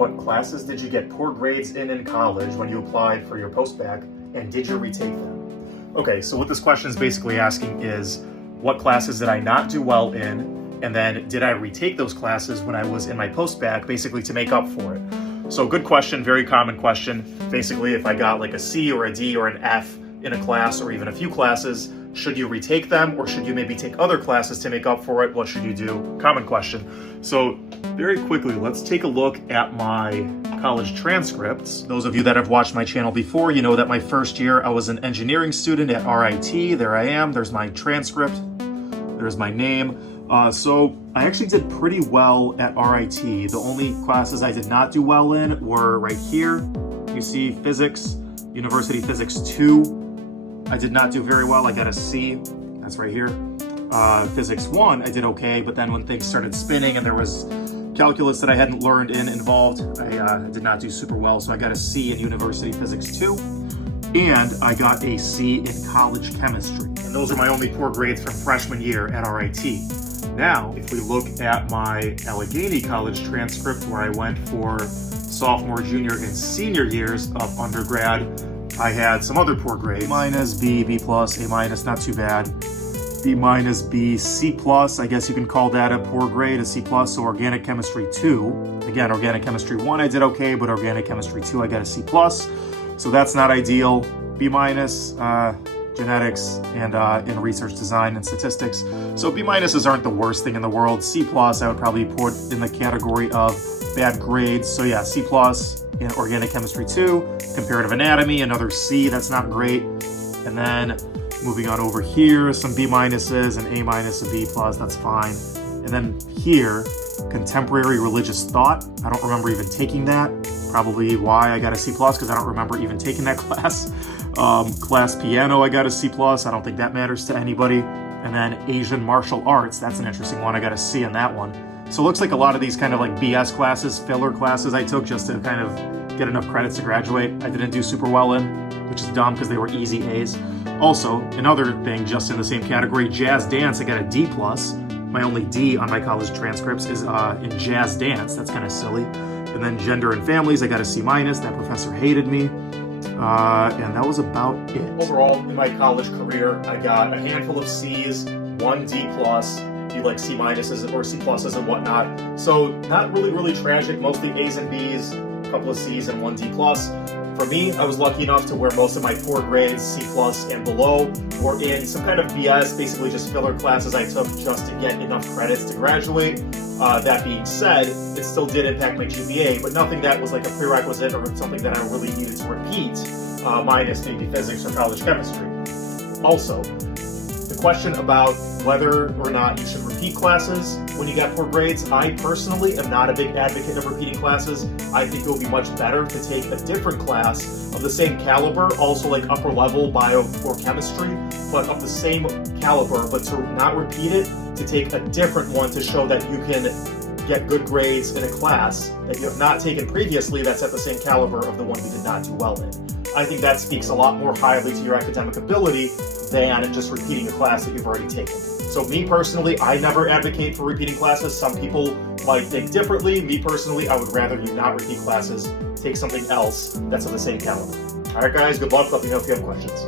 what classes did you get poor grades in college when you applied for your post-bac, and did you retake them? Okay, so what this question is basically asking is, what classes did I not do well in, and then did I retake those classes when I was in my post-bac, basically to make up for it? So good question, very common question. Basically, if I got like a C or a D or an F in a class or even a few classes, should you retake them or should you maybe take other classes to make up for it? What should you do? Common question. So very quickly, let's take a look at my college transcripts. Those of you that have watched my channel before, you know that my first year I was an engineering student at RIT. There I am. There's my transcript. There's my name. So I actually did pretty well at RIT. The only classes I did not do well in were right here. You see physics, University Physics 2. I did not do very well. I got a C. That's right here. Physics 1, I did okay, but then when things started spinning and there was calculus that I hadn't learned involved, I did not do super well. So I got a C in University Physics 2, and I got a C in college chemistry. And those are my only poor grades from freshman year at RIT. Now, if we look at my Allegheny College transcript where I went for sophomore, junior, and senior years of undergrad, I had some other poor grades. B-, B+, A-, not too bad. B-, B, C+, I guess you can call that a poor grade, a C+, so Organic Chemistry 2. Again, Organic Chemistry 1 I did okay, but Organic Chemistry 2 I got a C+, so that's not ideal. B-, genetics, and in research design and statistics. So B-s aren't the worst thing in the world. C+, I would probably put in the category of bad grades. So yeah, C+ in Organic Chemistry 2, Comparative Anatomy, another C, that's not great. And then moving on over here, some B- and A-, a B+, that's fine. And then here, Contemporary Religious Thought. I don't remember even taking that. Probably why I got a C+, because I don't remember even taking that class. Class Piano, I got a C+. I don't think that matters to anybody. And then Asian Martial Arts, that's an interesting one. I got a C in that one. So it looks like a lot of these kind of like BS classes, filler classes I took just to kind of get enough credits to graduate, I didn't do super well in, which is dumb because they were easy A's. Also, another thing just in the same category, Jazz Dance, I got a D+. My only D on my college transcripts is in Jazz Dance. That's kind of silly. And then Gender and Families, I got a C-. That professor hated me. And that was about it. Overall, in my college career, I got a handful of C's, one D+, be like C- or C+, and whatnot. So not really tragic, mostly A's and B's, a couple of C's and one D+. For me, I was lucky enough to where most of my poor grades, C+ and below, were in some kind of BS, basically just filler classes I took just to get enough credits to graduate. That being said, it still did impact my GPA, but nothing that was like a prerequisite or something that I really needed to repeat, minus maybe physics or college chemistry. Also, the question about whether or not you should repeat classes when you get poor grades, I personally am not a big advocate of repeating classes. I think it would be much better to take a different class of the same caliber, also like upper level bio or chemistry, but of the same caliber, but to not repeat it, to take a different one to show that you can get good grades in a class that you have not taken previously that's at the same caliber of the one you did not do well in. I think that speaks a lot more highly to your academic ability than just repeating a class that you've already taken. So me personally, I never advocate for repeating classes. Some people might think differently. Me personally, I would rather you not repeat classes, take something else that's of the same caliber. All right, guys, good luck. Let me know if you have questions.